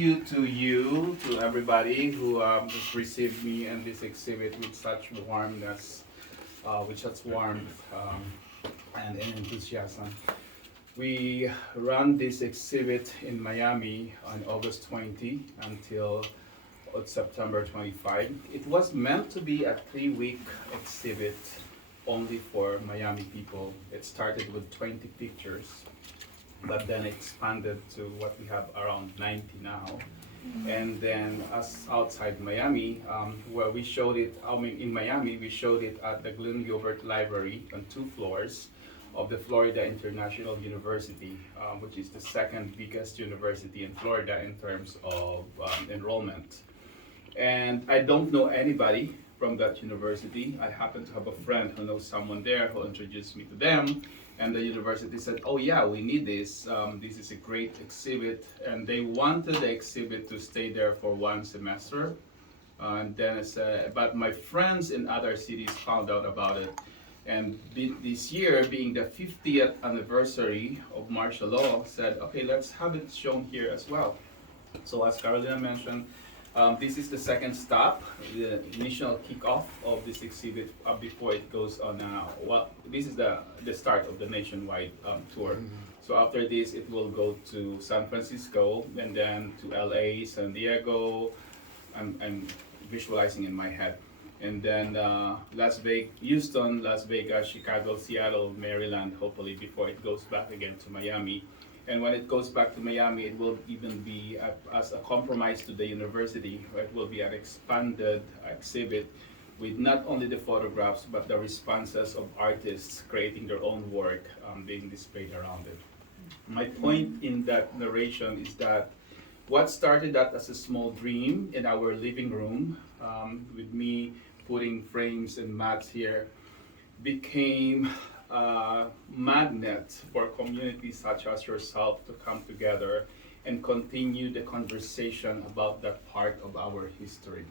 you to everybody who has received me and this exhibit with such warmness, with such warmth and enthusiasm. We run this exhibit in Miami on August 20 until September 25. It was meant to be a 3-week exhibit only for Miami people. It started with 20 pictures, but then expanded to what we have around 90 now. And then us outside Miami, where we showed it, in Miami, we showed it at the Glenn Gilbert Library on 2 floors of the Florida International University, which is the second biggest university in Florida in terms of enrollment. And I don't know anybody from that university. I happen to have a friend who knows someone there who introduced me to them. And the university said, oh yeah, we need this. This is a great exhibit. And they wanted the exhibit to stay there for 1 semester. And then I said, but my friends in other cities found out about it. And this year, being the 50th anniversary of martial law, said, okay, let's have it shown here as well. So as Carolina mentioned, this is the second stop, the initial kickoff of this exhibit before it goes on. This is the start of the nationwide tour. So after this, it will go to San Francisco and then to LA, San Diego. I'm visualizing in my head. And then Houston, Las Vegas, Chicago, Seattle, Maryland, hopefully before it goes back again to Miami. And when it goes back to Miami, it will even be as a compromise to the university. It will be an expanded exhibit with not only the photographs, but the responses of artists creating their own work being displayed around it. My point in that narration is that what started that as a small dream in our living room, with me putting frames and mats here, became a magnet for communities such as yourself to come together and continue the conversation about that part of our history.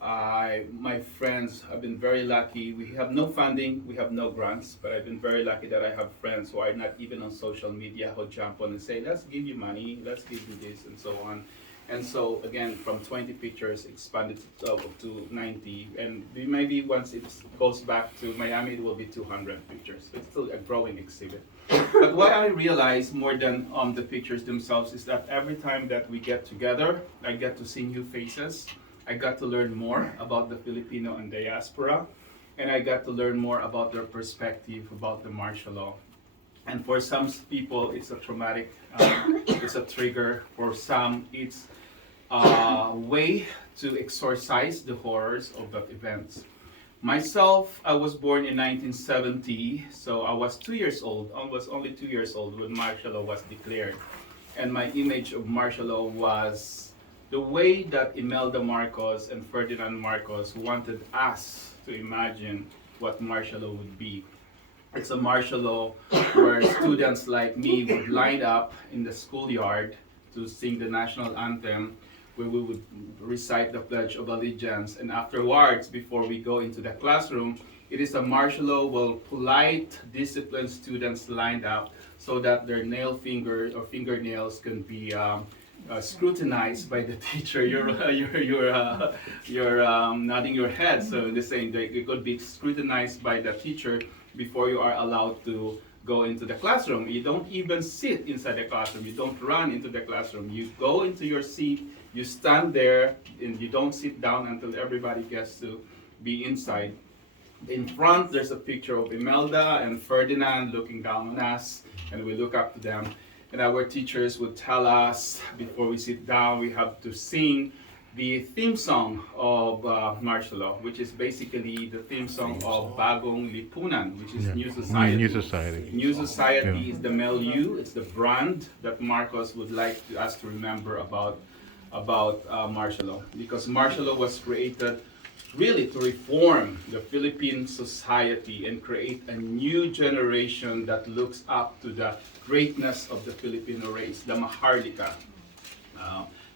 My friends, have been very lucky. We have no funding, we have no grants, but I've been very lucky that I have friends who are not even on social media who jump on and say, let's give you money, let's give you this, and so on. And so again, from 20 pictures expanded to 90, and maybe once it goes back to Miami, it will be 200 pictures. It's still a growing exhibit. But what I realize more than the pictures themselves is that every time that we get together, I get to see new faces. I got to learn more about the Filipino and diaspora, and I got to learn more about their perspective about the martial law. And for some people, it's a traumatic, it's a trigger. For some, it's a way to exorcise the horrors of that event. Myself, I was born in 1970, so I was 2 years old. I was only 2 years old when martial law was declared. And my image of martial law was the way that Imelda Marcos and Ferdinand Marcos wanted us to imagine what martial law would be. It's a martial law where students like me would line up in the schoolyard to sing the national anthem, where we would recite the Pledge of Allegiance. And afterwards, before we go into the classroom, it is a martial law where polite, disciplined students lined up so that their fingernails can be scrutinized by the teacher. You're nodding your head, so they're saying that it could be scrutinized by the teacher before you are allowed to go into the classroom. You don't even sit inside the classroom. You don't run into the classroom. You go into your seat, you stand there, and you don't sit down until everybody gets to be inside. In front, there's a picture of Imelda and Ferdinand looking down on us, and we look up to them. And our teachers would tell us, before we sit down, we have to sing the theme song of martial law, which is basically the theme song of Bagong Lipunan, which is New Society. New Society. New Society is the milieu, it's the brand that Marcos would like us to remember about martial law. Because martial law was created really to reform the Philippine society and create a new generation that looks up to the greatness of the Filipino race, the Maharlika.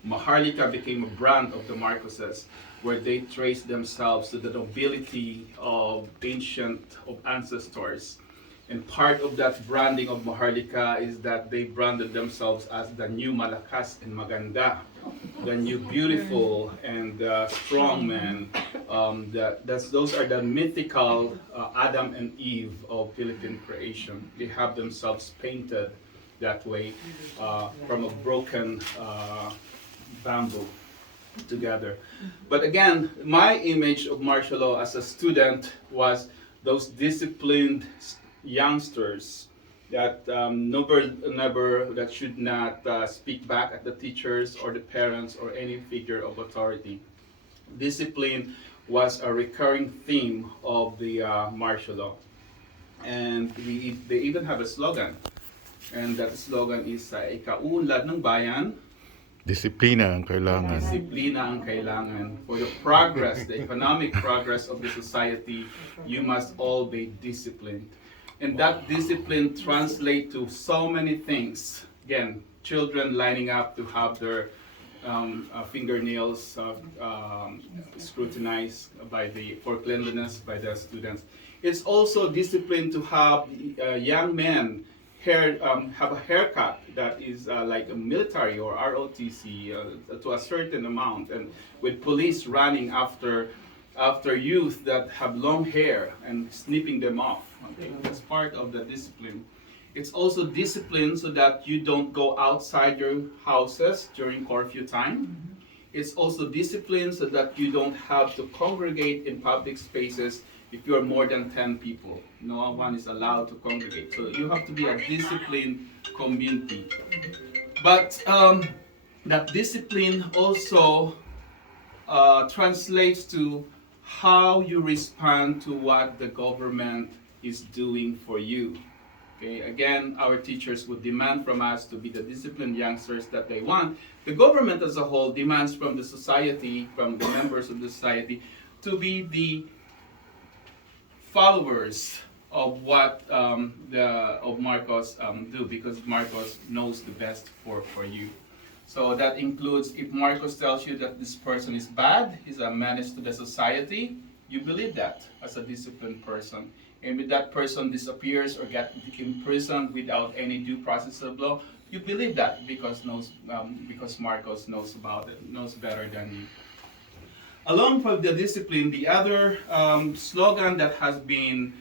Maharlika became a brand of the Marcoses, where they traced themselves to the nobility of ancient ancestors. And part of that branding of Maharlika is that they branded themselves as the new Malakas and Maganda, the new beautiful and strong men. Those are the mythical Adam and Eve of Philippine creation. They have themselves painted that way from a broken bamboo together. But again, my image of martial law as a student was those disciplined youngsters that never that should not speak back at the teachers or the parents or any figure of authority. Discipline was a recurring theme of the martial law, and they even have a slogan, and that slogan is ikaunlad ng bayan. Disiplina ang kailangan. Disiplina ang kailangan. For the progress, the economic progress of the society, you must all be disciplined. And that discipline translates to so many things. Again, children lining up to have their fingernails scrutinized for cleanliness by the students. It's also discipline to have young men have a haircut that is like a military or ROTC to a certain amount, and with police running after youth that have long hair and snipping them off. Okay? That's part of the discipline. It's also discipline so that you don't go outside your houses during curfew time. It's also discipline so that you don't have to congregate in public spaces if you are more than 10 people. No one is allowed to congregate. So you have to be a disciplined community. But that discipline also translates to how you respond to what the government is doing for you. Okay? Again, our teachers would demand from us to be the disciplined youngsters that they want. The government as a whole demands from the society, from the members of the society, to be the followers of what of Marcos do, because Marcos knows the best for you. So that includes if Marcos tells you that this person is bad, he's a menace to the society, you believe that as a disciplined person. And if that person disappears or gets imprisoned without any due process of law, you believe that because Marcos knows about it, knows better than you. Along with the discipline, the other slogan that has been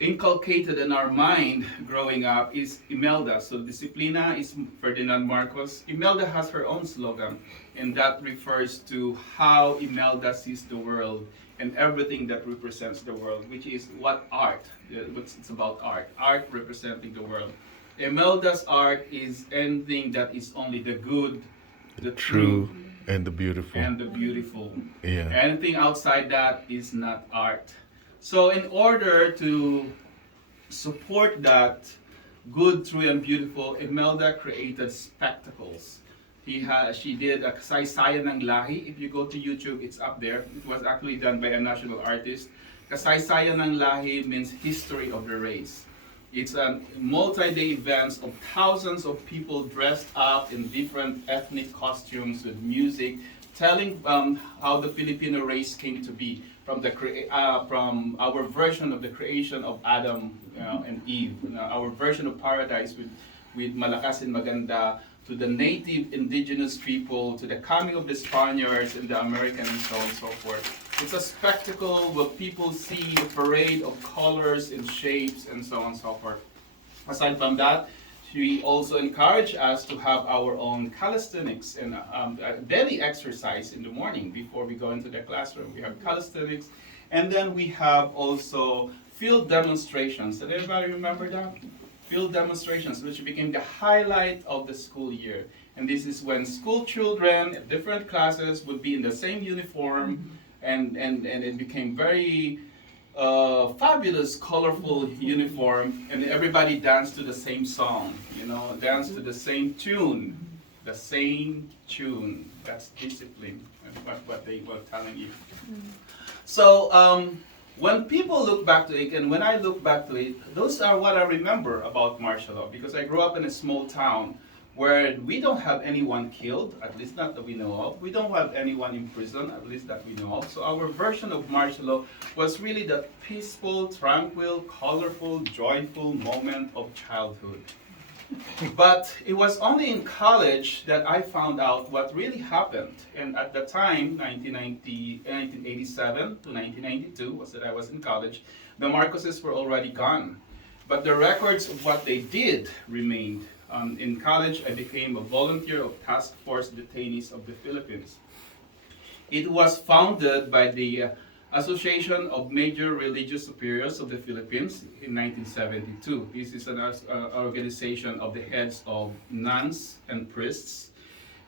inculcated in our mind growing up is Imelda. So Disciplina is Ferdinand Marcos. Imelda has her own slogan, and that refers to how Imelda sees the world and everything that represents the world, which is what art, it's about art. Art representing the world. Imelda's art is anything that is only the good, the true, and the beautiful. And the beautiful. Yeah. Anything outside that is not art. So in order to support that good, true, and beautiful, Imelda created spectacles. She did a Kasaysayan ng Lahi. If you go to YouTube, it's up there. It was actually done by a national artist. Kasaysayan ng Lahi means history of the race. It's a multi-day event of thousands of people dressed up in different ethnic costumes with music, telling how the Filipino race came to be from our version of the creation of Adam and Eve, our version of paradise with Malakas and Maganda, to the native indigenous people, to the coming of the Spaniards and the Americans, and so on and so forth. It's a spectacle where people see a parade of colors and shapes and so on and so forth. Aside from that, she also encouraged us to have our own calisthenics and daily exercise in the morning before we go into the classroom. We have calisthenics, and then we have also field demonstrations. Did everybody remember that? Field demonstrations, which became the highlight of the school year. And this is when school children at different classes would be in the same uniform, and it became very fabulous, colorful uniform, and everybody danced to the same song, danced to the same tune. The same tune. That's discipline, what they were telling you. So, when people look back to it, and when I look back to it, those are what I remember about martial law, because I grew up in a small town where we don't have anyone killed, at least not that we know of. We don't have anyone in prison, at least that we know of. So our version of martial law was really that peaceful, tranquil, colorful, joyful moment of childhood. But it was only in college that I found out what really happened. And at the time, 1987 to 1992, was that I was in college, the Marcoses were already gone. But the records of what they did remained. In college, I became a volunteer of Task Force Detainees of the Philippines. It was founded by the Association of Major Religious Superiors of the Philippines in 1972. This is an organization of the heads of nuns and priests.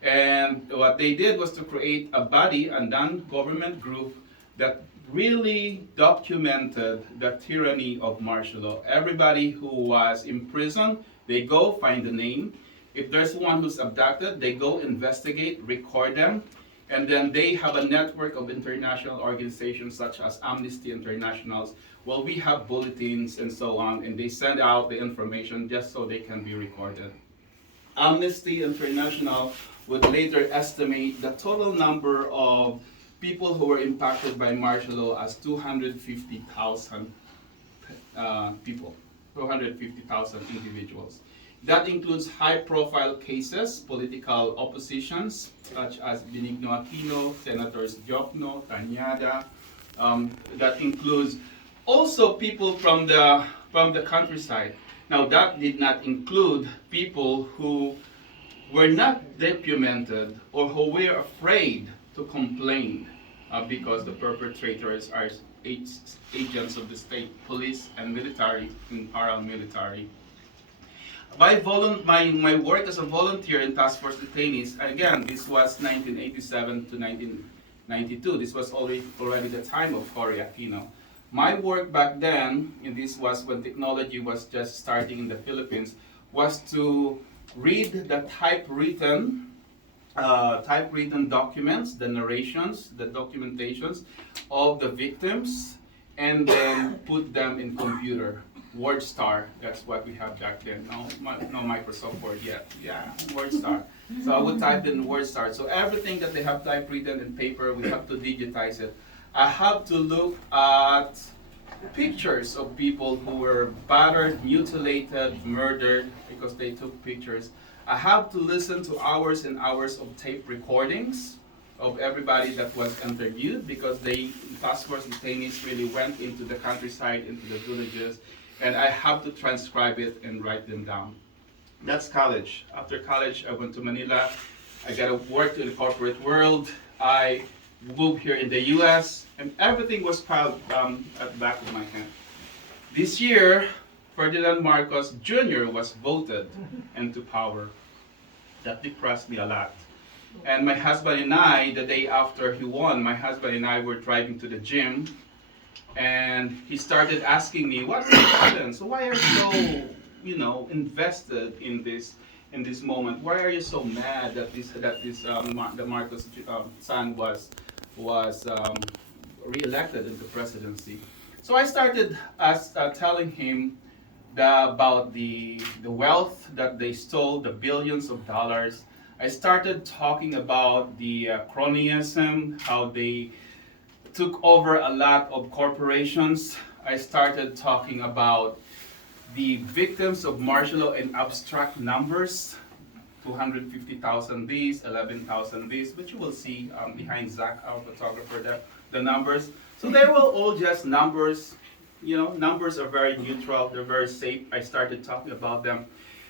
And what they did was to create a body, a non-government group that really documented the tyranny of martial law. Everybody who was in prison, they go find the name. If there's one who's abducted, they go investigate, record them, and then they have a network of international organizations such as Amnesty International. Well, we have bulletins and so on, and they send out the information just so they can be recorded. Amnesty International would later estimate the total number of people who were impacted by martial law as 250,000 people, 250,000 individuals. That includes high-profile cases, political oppositions, such as Benigno Aquino, Senators Diokno, Tanyada. That includes also people from the countryside. Now, that did not include people who were not documented or who were afraid to complain because the perpetrators are agents of the state, police and military and paramilitary. My work as a volunteer in Task Force Detainees, again, this was 1987 to 1992. This was already the time of Cory Aquino. My work back then, and this was when technology was just starting in the Philippines, was to read the typewritten documents, the narrations, the documentations of the victims, and then put them in computer. WordStar, that's what we have back then. No Microsoft Word yet. Yeah, WordStar. So I would type in WordStar. So everything that they have typewritten in paper, we have to digitize it. I have to look at pictures of people who were battered, mutilated, murdered because they took pictures. I have to listen to hours and hours of tape recordings of everybody that was interviewed because task force detainees really went into the countryside, into the villages, and I have to transcribe it and write them down. That's college. After college, I went to Manila. I got to work in the corporate world. I moved here in the US, and everything was piled at the back of my hand. This year, Ferdinand Marcos Jr. was voted into power. That depressed me a lot. And my husband and I, the day after he won, my husband and I were driving to the gym, and he started asking me, "What's happened? So why are you so, invested in this moment? Why are you so mad that the Marcos son was re-elected into presidency?" So I started telling him about the wealth that they stole, the billions of dollars. I started talking about the cronyism, how they took over a lot of corporations. I started talking about the victims of martial law in abstract numbers, 250,000 these, 11,000 these, but you will see behind Zach, our photographer, the numbers. So they were all just numbers. Numbers are very neutral, they're very safe. I started talking about them.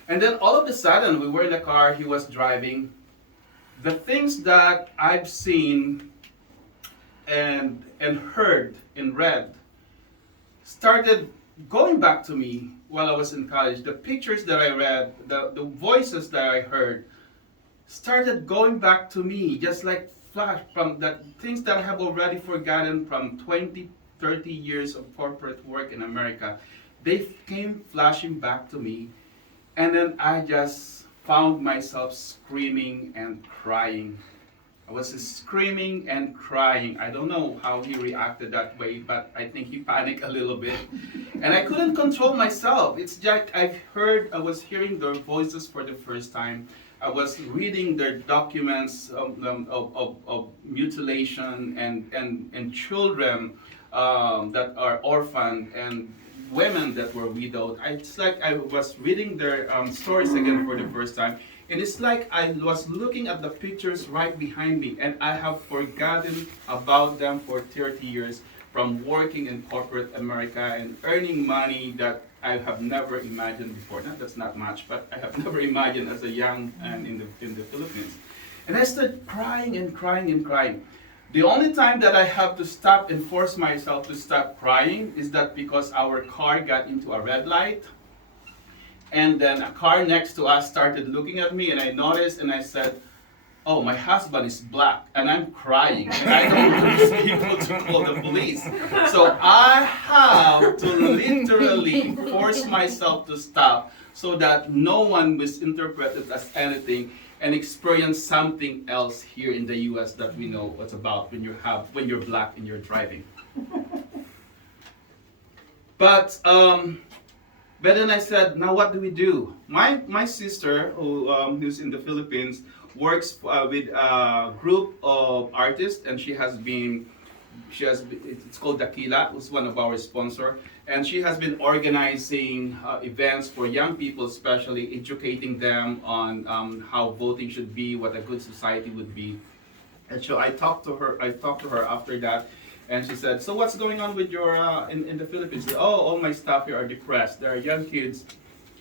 And then all of a sudden, we were in the car, he was driving. The things that I've seen and heard and read started going back to me while I was in college. The pictures that I read, the voices that I heard started going back to me, just like flash from the things that I have already forgotten from 20, 30 years of corporate work in America. They came flashing back to me, and then I just found myself screaming and crying. I was screaming and crying. I don't know how he reacted that way, but I think he panicked a little bit. And I couldn't control myself. It's like I was hearing their voices for the first time. I was reading their documents of mutilation and children that are orphaned and women that were widowed. It's like I was reading their stories again for the first time. And it's like I was looking at the pictures right behind me, and I have forgotten about them for 30 years from working in corporate America and earning money that I have never imagined before. Now, that's not much, but I have never imagined as a young and in the Philippines. And I started crying and crying and crying. The only time that I have to stop and force myself to stop crying is that because our car got into a red light, and then a car next to us started looking at me, and I noticed, and I said, oh, my husband is black, and I'm crying, and I don't want these people to call the police. So I have to literally force myself to stop so that no one misinterprets it as anything and experience something else here in the US that we know what's about when you're black and you're driving. But then I said, now what do we do? My sister, who's in the Philippines, works with a group of artists, and it's called Dakila, who's one of our sponsors, and she has been organizing events for young people, especially educating them on how voting should be, what a good society would be. And so I talked to her after that, and she said, so what's going on with your in the Philippines? Oh, all my staff here are depressed. There are young kids.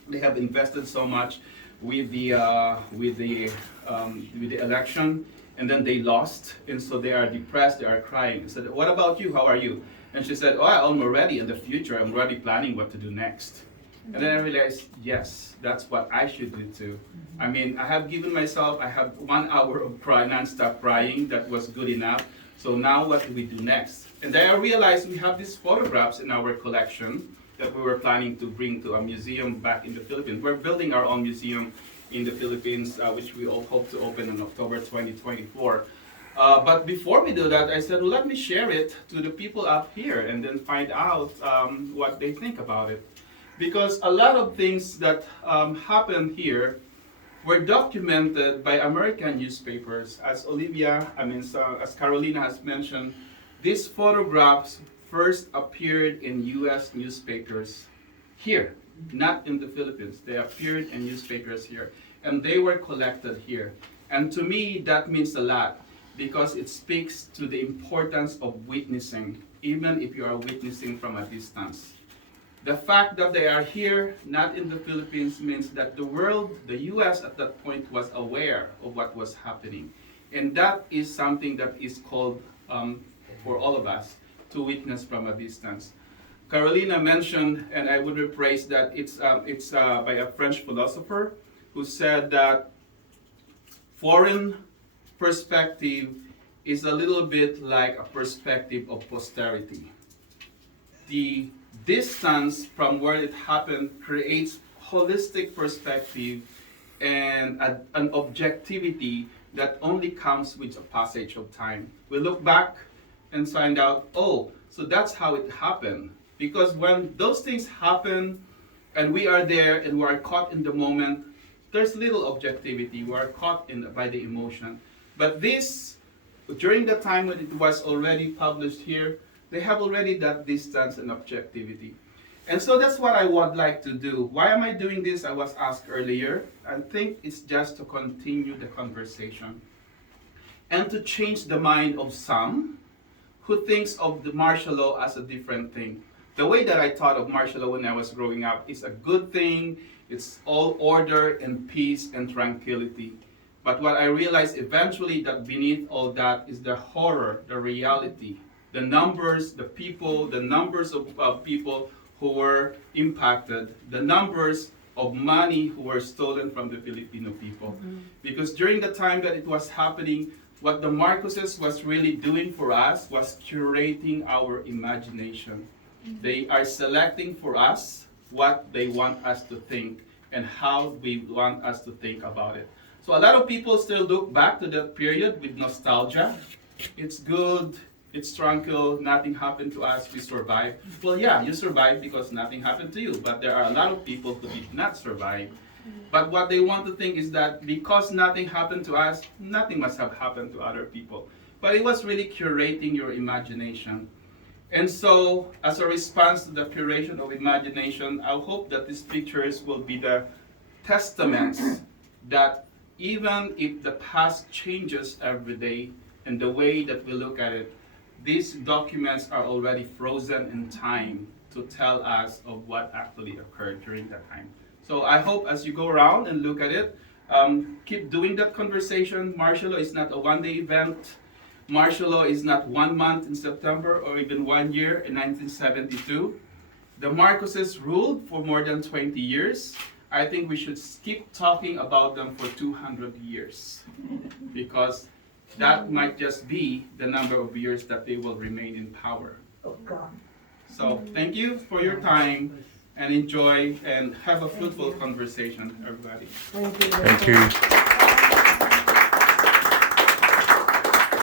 They have invested so much with the election, and then they lost, and so they are depressed. They are crying. I said, what about you? How are you? And she said, oh, I'm already in the future. I'm already planning what to do next. And then I realized, yes, that's what I should do too. I mean, I have given myself, I have 1 hour of non-stop crying. That was good enough. So now what do we do next? And then I realized we have these photographs in our collection that we were planning to bring to a museum back in the Philippines. We're building our own museum in the Philippines, which we all hope to open in October 2024. But before we do that, I said, well, let me share it to the people up here and then find out what they think about it. Because a lot of things that happened here were documented by American newspapers. As as Carolina has mentioned, these photographs first appeared in US newspapers here, not in the Philippines. They appeared in newspapers here, and they were collected here. And to me, that means a lot, because it speaks to the importance of witnessing, even if you are witnessing from a distance. The fact that they are here, not in the Philippines, means that the world, the US at that point, was aware of what was happening. And that is something that is called, for all of us, to witness from a distance. Carolina mentioned, and I would rephrase that, it's by a French philosopher who said that foreign perspective is a little bit like a perspective of posterity. The distance from where it happened creates holistic perspective and an objectivity that only comes with a passage of time. We look back and find out, oh, so that's how it happened. Because when those things happen and we are there and we are caught in the moment, there's little objectivity. We are caught by the emotion. But this, during the time when it was already published here, they have already that distance and objectivity. And so that's what I would like to do. Why am I doing this? I was asked earlier. I think it's just to continue the conversation and to change the mind of some who thinks of the martial law as a different thing. The way that I thought of martial law when I was growing up is a good thing. It's all order and peace and tranquility. But what I realized eventually, that beneath all that is the horror, the reality, the numbers, the people, the numbers of people who were impacted, the numbers of money who were stolen from the Filipino people. Because during the time that it was happening, what the Marcoses was really doing for us was curating our imagination. They are selecting for us what they want us to think and how we want us to think about it. So a lot of people still look back to that period with nostalgia. It's good, it's tranquil, nothing happened to us, we survived. Well, yeah, you survived because nothing happened to you, but there are a lot of people who did not survive. But what they want to think is that because nothing happened to us, nothing must have happened to other people. But it was really curating your imagination. And so, as a response to the curation of imagination, I hope that these pictures will be the testaments that even if the past changes every day and the way that we look at it, these documents are already frozen in time to tell us of what actually occurred during that time. So I hope as you go around and look at it, keep doing that conversation. Martial law is not a one-day event. Martial law is not 1 month in September or even 1 year in 1972. The Marcoses ruled for more than 20 years. I think we should keep talking about them for 200 years because that might just be the number of years that they will remain in power. Oh, God. So thank you for your time and enjoy and have a fruitful conversation, everybody. Thank you. Thank you.